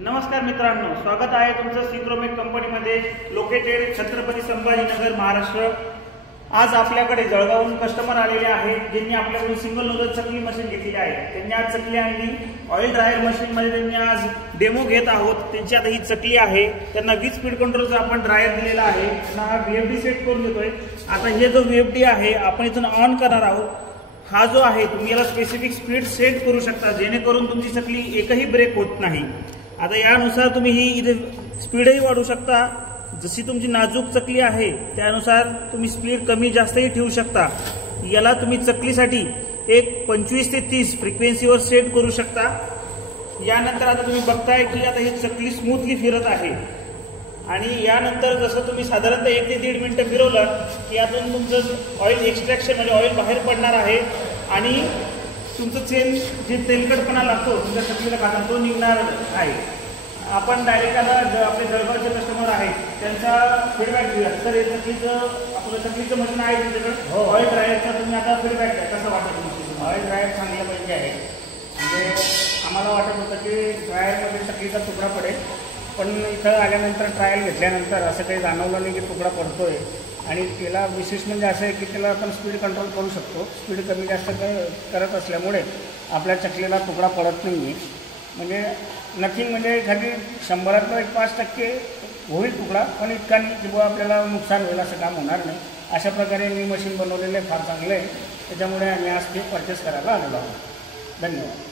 नमस्कार मित्रांनो, स्वागत आहे तुमचं सिक्रोमेक कंपनीमध्ये लोकेटेड छत्रपती संभाजीनगर महाराष्ट्र। आज आपल्याकडे जळगावहून कस्टमर आलेले आहेत ज्यांनी आपल्याकडून सिंगल नोजल चकली मशीन घेतलेली आहे। त्यांनी आज चकली आणली ऑइल ड्रायर मशीन मध्ये, त्यांनी आज डेमो घेत आहोत। त्यांची आता ही चकली आहे, त्यांना 20 स्पीड कंट्रोलचा आपण ड्रायर दिलेला आहे। त्यांना हा VFD सेट करून देतोय। आता हे जो VFD आहे आपण इथून ऑन करणार आहोत। हा जो आहे तुम्ही याला स्पेसिफिक स्पीड सेट करू शकता जेणेकरून तुमची चकली एकही ब्रेक होत नाही। आता यानुसार तुम्ही ही इथे स्पीडही वाढवू शकता, जशी तुमची नाजूक चकली आहे त्यानुसार तुम्ही स्पीड कमी जास्तही ठेवू शकता। याला तुम्ही चकलीसाठी एक 25 ते 30 फ्रिक्वेन्सीवर सेट करू शकता। यानंतर आता तुम्ही बघताय की आता ही चकली स्मूथली फिरत आहे आणि यानंतर जसं तुम्ही साधारणतः 1 ते 1.5 मिनिटं फिरवलं की यातून तुमचं ऑइल एक्सट्रॅक्शन म्हणजे ऑइल बाहेर पडणार आहे आणि तुमचं चेन जे तेलकटपणा लागतो तुमच्या चकलीला खाताना तो निघणार आहे। आपण डायरेक्ट आता आपले जळगावचे कस्टमर आहेत त्यांचा फीडबॅक घेऊया। तर हे आपलं चकलीचं मशीन आहे तुमच्याकडे ऑइल ड्रायरचा, तुम्ही आता फीडबॅक द्या, कसं वाटतं तुम्हाला? ऑइल ड्रायर चांगल्यापैकी आहे। म्हणजे आम्हाला वाटत होतं की ड्रायरमध्ये चकलीचा तुकडा पडेल, पण इथं आल्यानंतर ट्रायल घेतल्यानंतर असं काही जाणवलं नाही की तुकडा पडतोय। आणि त्याला विशेष म्हणजे असं आहे की त्याला आपण स्पीड कंट्रोल करू शकतो। स्पीड कमी जास्त करत असल्यामुळे आपल्या चकलीला तुकडा पडत नाही आहे। म्हणजे नथिंग, म्हणजे एखादी 100तलं 5% होईल तुकडा, पण इतका नाही की बुवा आपल्याला नुकसान होईल असं काम होणार नाही। अशा प्रकारे मी मशीन बनवलेलं आहे, फार चांगलं आहे। त्याच्यामुळे आम्ही आज ते परचेस करायला आलेलो आहोत। धन्यवाद।